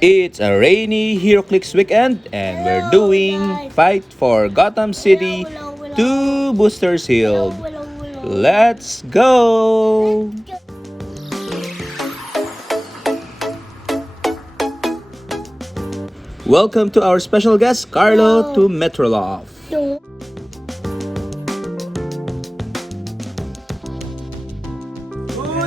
It's a rainy HeroClix weekend and we're doing Fight for Gotham City 2 Boosters Hill. Let's go! Welcome to our special guest, Carlo to Metroloft. Good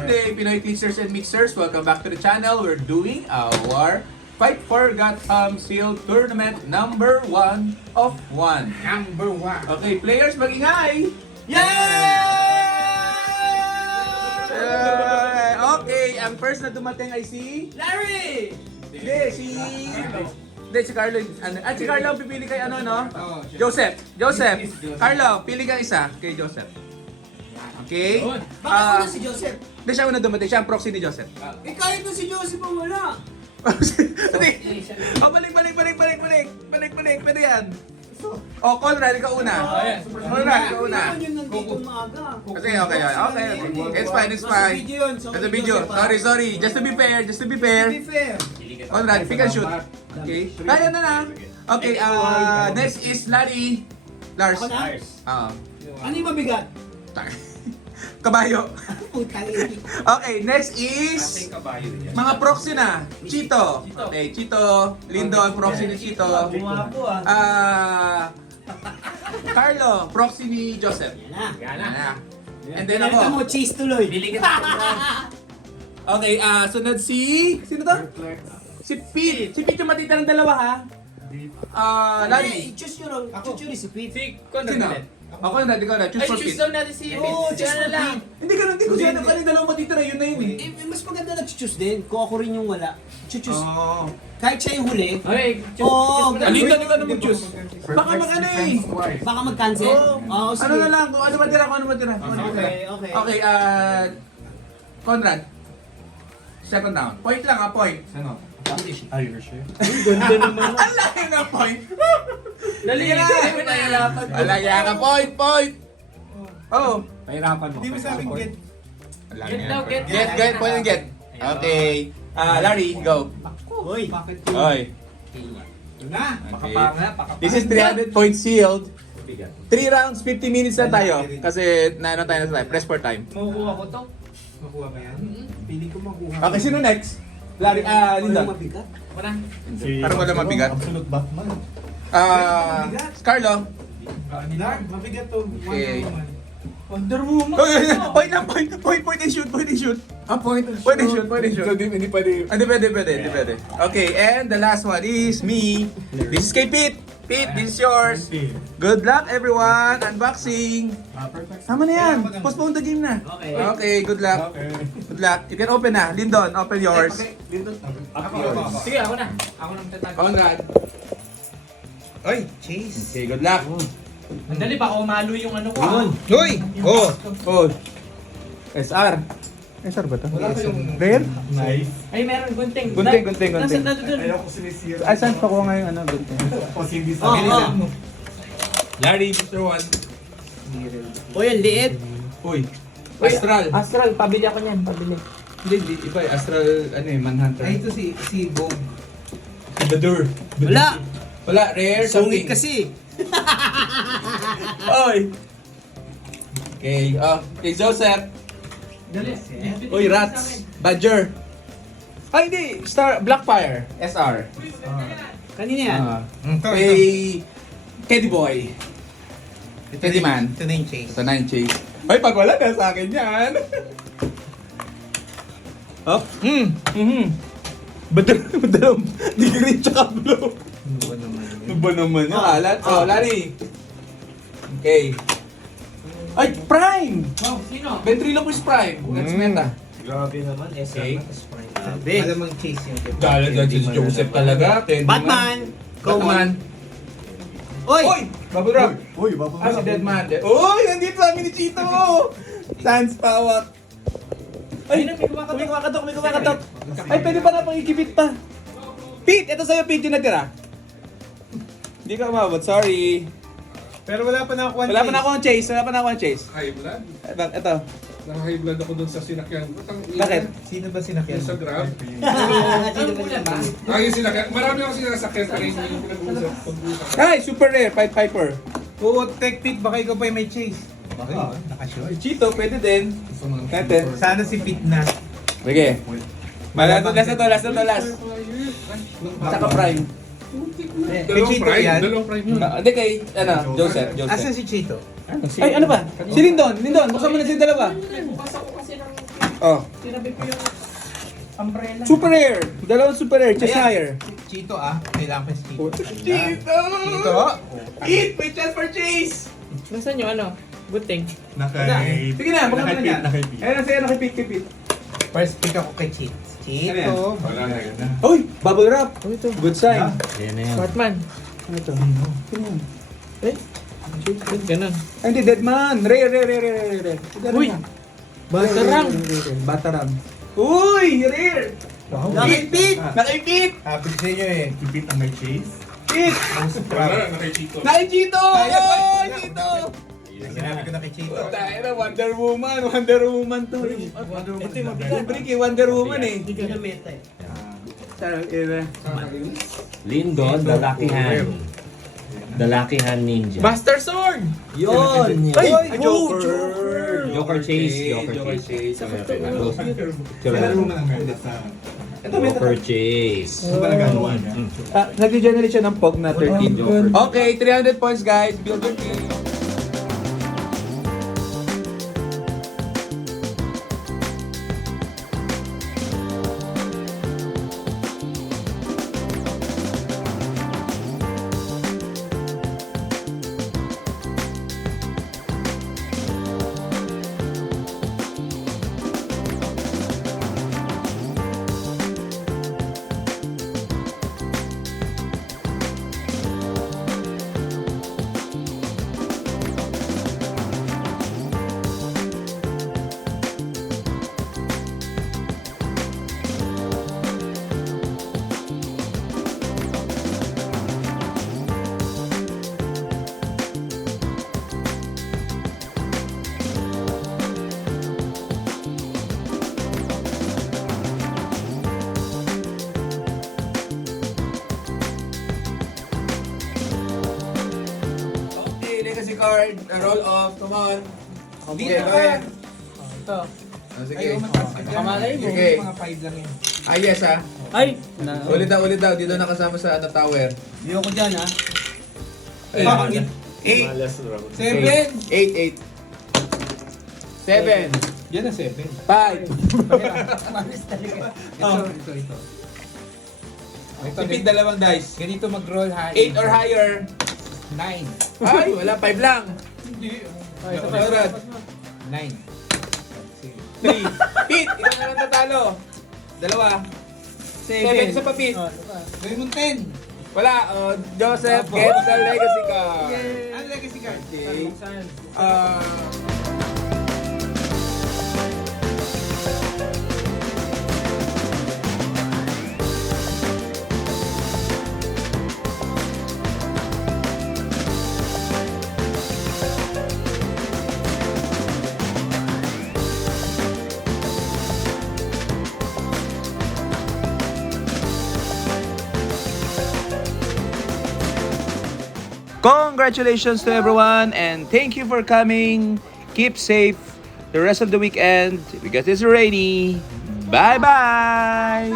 day, Pinoy Clickers and Mixers. Welcome back to the channel. We're doing our Fight for Gotham Seal Tournament number 1 of 1. Number 1. Okay, players, mag-ingay! Okay, ang first na dumating ay si... Larry! Hindi, si Carlo. Si Carlo ang pipili kay ano, no? Joseph. Carlo, pili kang isa kay Joseph. Okay? Bakit wala si Joseph? Hindi siya una dumating. Siya ang proxy ni Joseph. Eh kahit na si Joseph ang wala. Balik. Pwede yan. Oh, Conrad, ikaw una. Conrad, ikaw una. Kailangan yun nandito maaga. Okay. It's fine. It's a video. Sorry. Just to be fair. To be fair. Conrad, pick and shoot. Okay? Kaya na lang. Okay, next is Larry. Lars. Ako na? Ano yung mabigat? Kabayo. Putang ina. Okay, next is mga proxy na. Chito. Okay, Chito. Lindon, proxy ni Chito. Bumapo ah. Carlo, proxy ni Joseph. Yan Na. And then Pinalitan mo, ako. cheese tuloy. Okay, sunod si... Sino to? Si Pete. Si Pete yung matitira ng dalawa, ha? Larry. Choose yun. Choose yun si Pete. Sino? Ako na, ikaw na. Choose for Pete. natin si Oo, choose for Pete. Hindi ganun, hindi ko siya. Kanina dalawa matitira, yun na yun eh. Mas maganda nag-choose din. Kung ako rin yung wala. Choose. Oh. Kahit siya yung huli. Okay, Oo. Alita ka na mag-choose. Baka mag-ano eh. Baka mag-cancel. Oo, sige. Ano na lang, kung ano matira. Okay. Okay, Conrad. Second down. Point lang point. Ano? Irish eh. Ang laki ng point. Dali Sige na. Alaya ka, point. Oh. Pahirapan mo. Get daw, get. Get, point and get. Okay. Larry, go. Hoy. Oy. Na. Okay. This is 300 points sealed. 3 rounds, 50 minutes na tayo. Kasi naano tayo na tayo. Press for time. Makukuha ko to. Makuha ba yan? Pili ko makuha. Okay, sino next? Larry, Linda. Mabigat. Ako na. Parang wala mabigat. Absolute Batman. Carlo. Mabigat to. Okay. Wonder Woman. Point lang, point and shoot. Point and shoot. Hindi pwede. Hindi pwede. Okay, and the last one is me. This is kay Pete. Pete, this is yours. Good luck everyone. Unboxing. Perfect. Tama na yan. Postpone the game na. Okay, good luck. Good luck. You can open na. Lindon, open yours. Ako. Sige, ako na. Ako na magtatago. Conrad. Ay, cheese. Okay, good luck. Andali, baka umalo yung ano ko. Hoy! Oh! Oh. SR. SR ba ito? Wala kayong Rare? Nice. Ay, meron. Gunting. Gunting. Nasaan na doon? Ayaw ko sinisira. Ay, saan pa kuha nga yung ano? Gunting. Pag hindi sa Oo. Larry, Mr. One. Hoy, ang liit. Uy. Astral. Astral, pabili ako niyan. Pabili. Hindi, iba eh. Astral, ano eh, Manhunter. Ay, ito si Bob. Si Badur. Wala. Wala, rare something. Sungit kasi. Oy. Okay, kay Joseph. Dali. Uy, Rats. Badger. Ay, hindi. Blackfire. SR. Kanina yan. Kay Teddy Boy. Teddy Man. Ito na yung chase. Ito na yung chase. Ay, pag wala na sa akin yan. Oh. Badam. Di green tsaka blue. Ano ba naman yung alat? Oh, Larry. Okay. Ay, Prime! Wow, sino? Ventriloquist Prime. Next meta. Grabe naman. Okay. Sabi. Malamang chase yung Talaga, si Joseph talaga. Candyman. Batman. Batman. Hoy. Uy! Bubble Wrap. Uy, baba Si Deadman. Uy! Nandito sa amin ni Chito! Sans Pawak. Ay! May kumakatok. Ay, pwede pa na pang ikipit pa. Pete! Ito sa'yo, Pete, yung natira. Hindi ka umabot, sorry. Pero wala pa na ako Wala pa na akong chase. Ay, wala. Ito. Naka-high blood ako dun sa sinakyan. Bakit? Sino ba sinakyan? Yung sa Grab. Sino ba yan ba? Yung sinakyan. Marami ako sinasakyan pa rin yung pinag-usap. Ay, super rare, Pied Piper. Oo, tech pit, baka ikaw pa yung may chase. Bakit? Oh. Nakashort. Chito, pwede din. Tete. Sana si Pit na. Sige. Last na to. Saka Prime. Dalawang prime yun. Hindi kay, Joseph. Asan si Chito? Ay, ano ba? Si Lindon, buksan mo na si dalawa. Bukas ako kasi ng Oh, sinabi ko yung umbrella. super rare. Dalawang super rare, Cheshire. Chito kailangan pa si Chito. Chito! Chito? Eat! May chance for chase! Nasaan yung ano? Gunting. Sige na, buksan mo na niya. Ayun na sa'yo, nakipit-kipit. First pick ako kay Chito. Ano yan? Chito. Wala na yun na. Uy! Bubble wrap! Oh, ito. Good sign. Yan na yan. Batman. Ano ito? Eh? Ganun. Ay, hindi, dead man. Rare. Uy! Batarang. Batarang. Uy! Rare! Nakipit! Nakipit! Happy sa inyo eh. Kipit ang may chase. Pit! Wala, nakachito. Nakikito! Oh, Chito! Sinabi ko na kay Chito. Tayo na, Wonder Woman to. Ito yung mabigat. Break eh, Wonder Woman eh. Hindi ka na meta eh. Sarang ina. Lindon, the Lucky Hand. The Lucky Hand Ninja. Buster Sword! Yun! Ay! Joker Chase. Joker Chase. Kailan mo man ang meron sa... Joker Chase. Ano ba nagagawa niya? Nag-generate siya ng POG na 13. Okay, 300 points guys. Build your team. Okay, legacy card. Roll off. Come on. Okay, go ahead. Ito. Sige. Nakamalay mo. Okay. Mga 5 lang yun. Ah, yes ah. Ay! Ulit daw. Dito nakasama sa tower. Hindi ako dyan ha. Eight. 7! 8. 7. Yan na 7. 5. Ito. Tipid dalawang dice. Ganito mag-roll high. 8 or higher. 9. Ay, wala. 5 lang. Ay, ito Alright. 9. 3. Pete, ikaw na lang tatalo. Dalawa. 7 isa pa, Pete. Gawin mo 10. Wala. Joseph gets the legacy card. Ang legacy card. Okay. Congratulations to everyone and thank you for coming. Keep safe the rest of the weekend because it's rainy. Bye-bye.